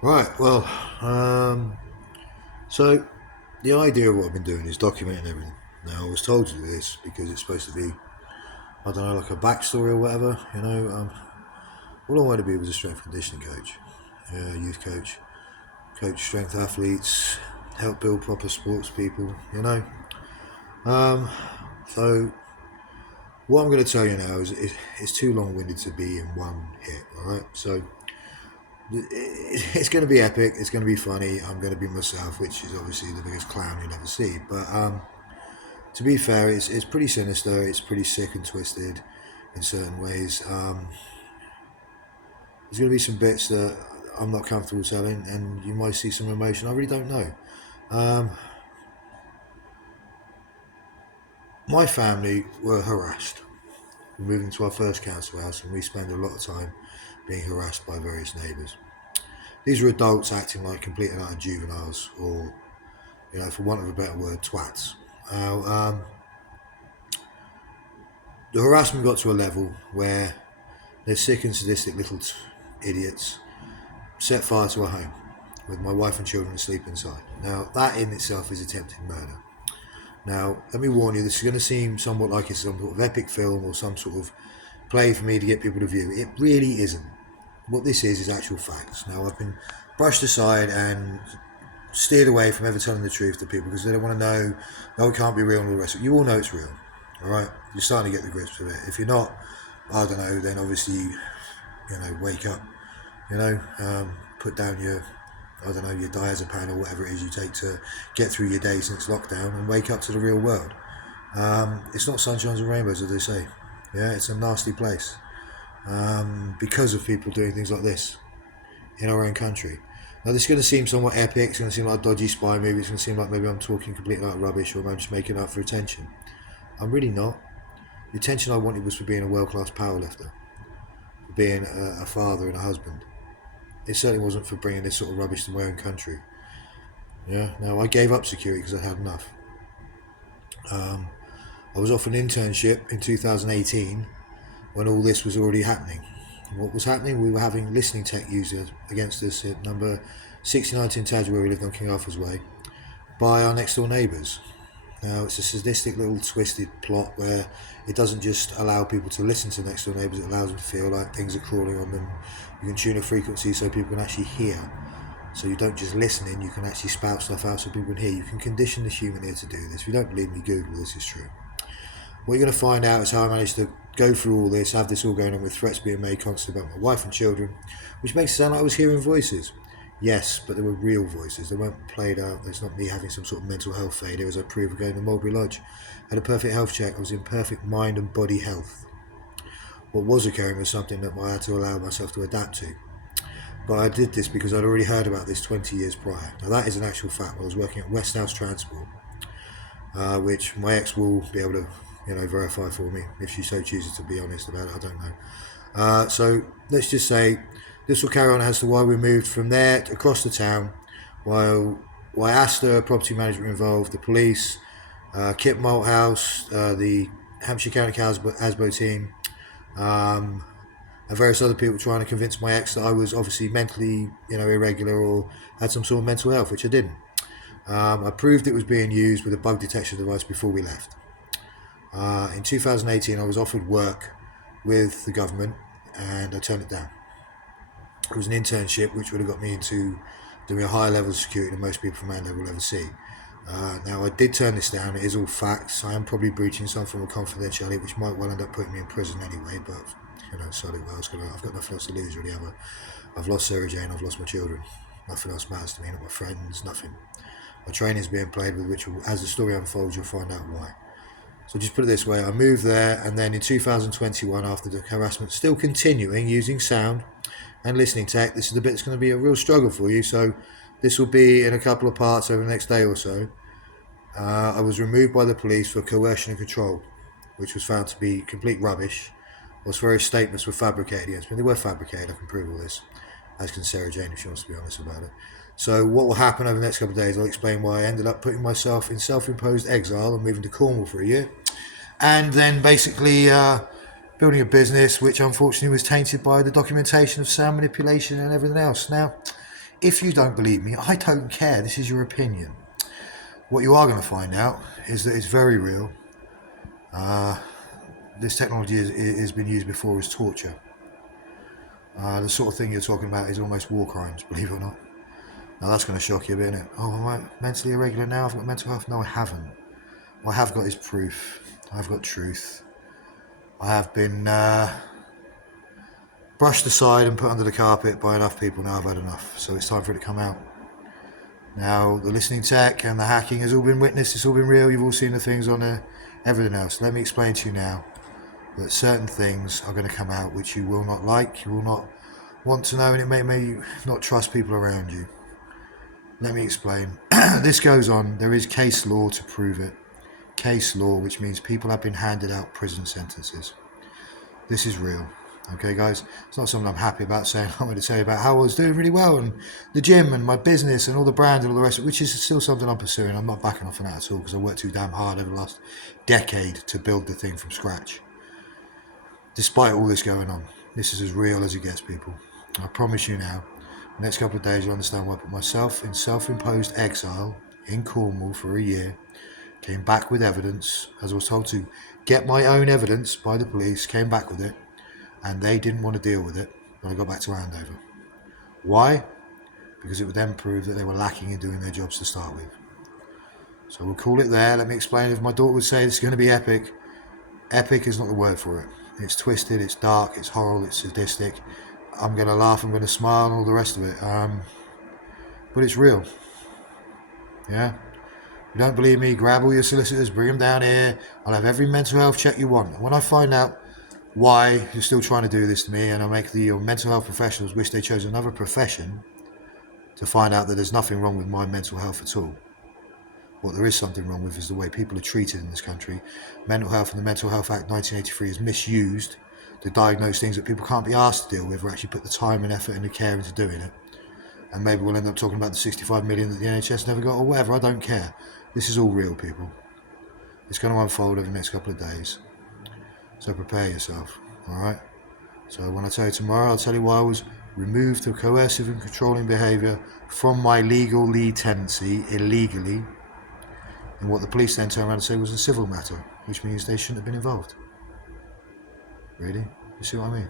Right, well, so the idea of what I've been doing is documenting everything. Now, I was told to do this because it's supposed to be, I don't know, like a backstory or whatever, you know. All I wanted to be was a strength conditioning coach, youth coach, coach strength athletes, help build proper sports people, you know. Um, so, what I'm going to tell you now is too long winded to be in one hit, alright? So, it's going to be epic. It's going to be funny. I'm going to be myself, which is obviously the biggest clown you'll ever see. But to be fair, it's pretty sinister. It's pretty sick and twisted in certain ways. There's going to be some bits that I'm not comfortable telling, and you might see some emotion. I really don't know. Um, my family were harassed. We moved into our first council house, and we spent a lot of time being harassed by various neighbours. These were adults acting like complete and utter juveniles, or for want of a better word, twats. Now, the harassment got to a level where they're sick and sadistic little idiots set fire to a home with my wife and children asleep inside. Now, that in itself is attempted murder. Now, let me warn you, this is going to seem somewhat like it's some sort of epic film or some sort of play for me to get people to view. It really isn't. What this is actual facts. Now, I've been brushed aside and steered away from ever telling the truth to people because they don't want to know, no, it can't be real and all the rest of it. You all know it's real, all right? You're starting to get the grips with it. If you're not, I don't know, then obviously, wake up, put down your, I don't know, your diazepam or whatever it is you take to get through your day since lockdown and wake up to the real world. It's not sunshines and rainbows, as they say. Yeah, it's a nasty place because of people doing things like this in our own country. Now, this is going to seem somewhat epic. It's going to seem like a dodgy spy movie. It's going to seem like maybe I'm talking completely like rubbish or I'm just making up for attention. I'm really not. The attention I wanted was for being a world-class powerlifter, for being a father and a husband. It certainly wasn't for bringing this sort of rubbish to my own country. Yeah. Now, I gave up security because I had enough. I was offered an internship in 2018 when all this was already happening. What was happening? We were having listening tech used against us at number 69 Tintagel, where we lived on King Arthur's Way, by our next door neighbours. Now, it's a sadistic little twisted plot where it doesn't just allow people to listen to next door neighbours, it allows them to feel like things are crawling on them. You can tune a frequency so people can actually hear. So you don't just listen in, you can actually spout stuff out so people can hear. You can condition the human ear to do this. If you don't believe me, Google this, is true. What you're going to find out is how I managed to go through all this, have this all going on with threats being made constantly about my wife and children, which makes it sound like I was hearing voices. Yes, but they were real voices. They weren't played out. There's not me having some sort of mental health failure as I proved going to Mulberry Lodge. I had a perfect health check. I was in perfect mind and body health. What was occurring was something that I had to allow myself to adapt to. But I did this because I'd already heard about this 20 years prior. Now that is an actual fact. I was working at Westhouse Transport, which my ex will be able to, verify for me if she so chooses to be honest about it. I don't know. So let's just say this will carry on as to why we moved from there across the town, while Asta, property management involved, the police, Kip Malthouse, the Hampshire County ASBO team, and various other people trying to convince my ex that I was obviously mentally, irregular or had some sort of mental health, which I didn't. I proved it was being used with a bug detection device before we left. In 2018, I was offered work with the government and I turned it down. It was an internship which would have got me into doing a higher level of security than most people from Andover will ever see. Now, I did turn this down. It is all facts. I am probably breaching some form of confidentiality, which might well end up putting me in prison anyway, but, sorry, well, I've got nothing else to lose, really, have I? I've lost Sarah Jane, I've lost my children. Nothing else matters to me, not my friends, nothing. My training's being played with, which, as the story unfolds, you'll find out why. So just put it this way, I moved there, and then in 2021, after the harassment still continuing, using sound and listening tech, this is the bit that's going to be a real struggle for you, so this will be in a couple of parts over the next day or so. I was removed by the police for coercion and control, which was found to be complete rubbish, whilst various statements were fabricated against me. They were fabricated, I can prove all this, as can Sarah Jane if she wants to be honest about it. So what will happen over the next couple of days, I'll explain why I ended up putting myself in self-imposed exile and moving to Cornwall for a year. And then basically building a business which unfortunately was tainted by the documentation of sound manipulation and everything else. Now, If you don't believe me, I don't care. This is your opinion. What you are going to find out is that it's very real. This technology has been used before as torture. The sort of thing you're talking about is almost war crimes, believe it or not. Now that's going to shock you a bit, isn't it? Oh, am I mentally irregular now? I've got mental health? No, I haven't. What I have got is proof. I've got truth. I have been brushed aside and put under the carpet by enough people. Now I've had enough. So it's time for it to come out. Now, the listening tech and the hacking has all been witnessed. It's all been real. You've all seen the things on there. Everything else. Let me explain to you now that certain things are going to come out which you will not like. You will not want to know, and it may you not trust people around you. Let me explain. This goes on. There is case law to prove it. Case law, which means people have been handed out prison sentences. This is real. Okay, guys? It's not something I'm happy about saying. I'm going to tell you about how I was doing really well and the gym and my business and all the brand and all the rest of it, which is still something I'm pursuing. I'm not backing off on that at all because I worked too damn hard over the last decade to build the thing from scratch. Despite all this going on, this is as real as it gets, people. I promise you now, the next couple of days you'll understand why I put myself in self-imposed exile in Cornwall for a year, came back with evidence, as I was told to get my own evidence by the police, came back with it, and they didn't want to deal with it when I got back to Andover. Why? Because it would then prove that they were lacking in doing their jobs to start with. So we'll call it there. Let me explain. If my daughter would say this is going to be epic, epic is not the word for it. It's twisted, it's dark, it's horrible, it's sadistic. I'm going to laugh, I'm going to smile, and all the rest of it. But it's real. Yeah? If you don't believe me, grab all your solicitors, bring them down here. I'll have every mental health check you want. And when I find out why you're still trying to do this to me, and I make the mental health professionals wish they chose another profession to find out that there's nothing wrong with my mental health at all. What there is something wrong with is the way people are treated in this country. Mental health and the Mental Health Act 1983 is misused to diagnose things that people can't be asked to deal with or actually put the time and effort and the care into doing it. And maybe we'll end up talking about the 65 million that the NHS never got or whatever. I don't care. This is all real, people. It's going to unfold over the next couple of days. So prepare yourself, alright? So when I tell you tomorrow, I'll tell you why I was removed for coercive and controlling behaviour from my legal lead tenancy illegally, and what the police then turned around and said was a civil matter, which means they shouldn't have been involved. Really? You see what I mean?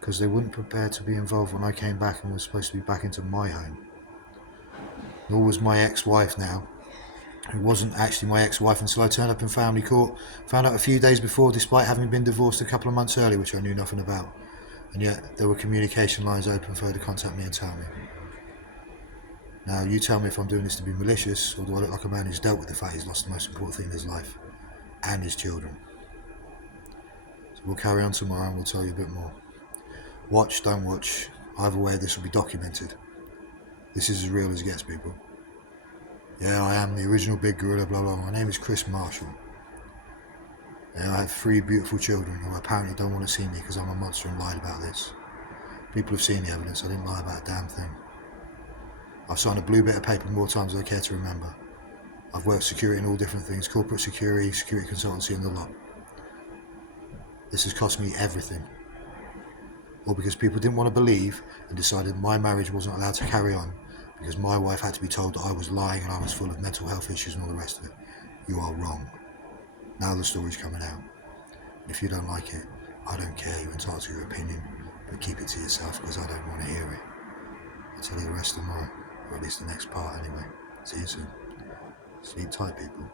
Because they weren't prepared to be involved when I came back and was supposed to be back into my home. Nor was my ex-wife now, who wasn't actually my ex-wife until I turned up in family court, found out a few days before, despite having been divorced a couple of months earlier, which I knew nothing about. And yet there were communication lines open for her to contact me and tell me. Now you tell me if I'm doing this to be malicious, or do I look like a man who's dealt with the fact he's lost the most important thing in his life, and his children. So we'll carry on tomorrow and we'll tell you a bit more. Watch, don't watch, either way this will be documented. This is as real as it gets, people. Yeah, I am the original.Big Gorilla, blah blah. My name is Chris Marshall. Yeah, I have 3 beautiful children who apparently don't want to see me because I'm a monster and lied about this. People have seen the evidence, I didn't lie about a damn thing. I've signed a blue bit of paper more times than I care to remember. I've worked security in all different things, corporate security, security consultancy and the lot. This has cost me everything. All because people didn't want to believe and decided my marriage wasn't allowed to carry on because my wife had to be told that I was lying and I was full of mental health issues and all the rest of it. You are wrong. Now the story's coming out. And if you don't like it, I don't care, you're entitled to your opinion, but keep it to yourself because I don't want to hear it. I'll tell you the rest tomorrow, or at least the next part anyway. See you soon. Sleep tight, people.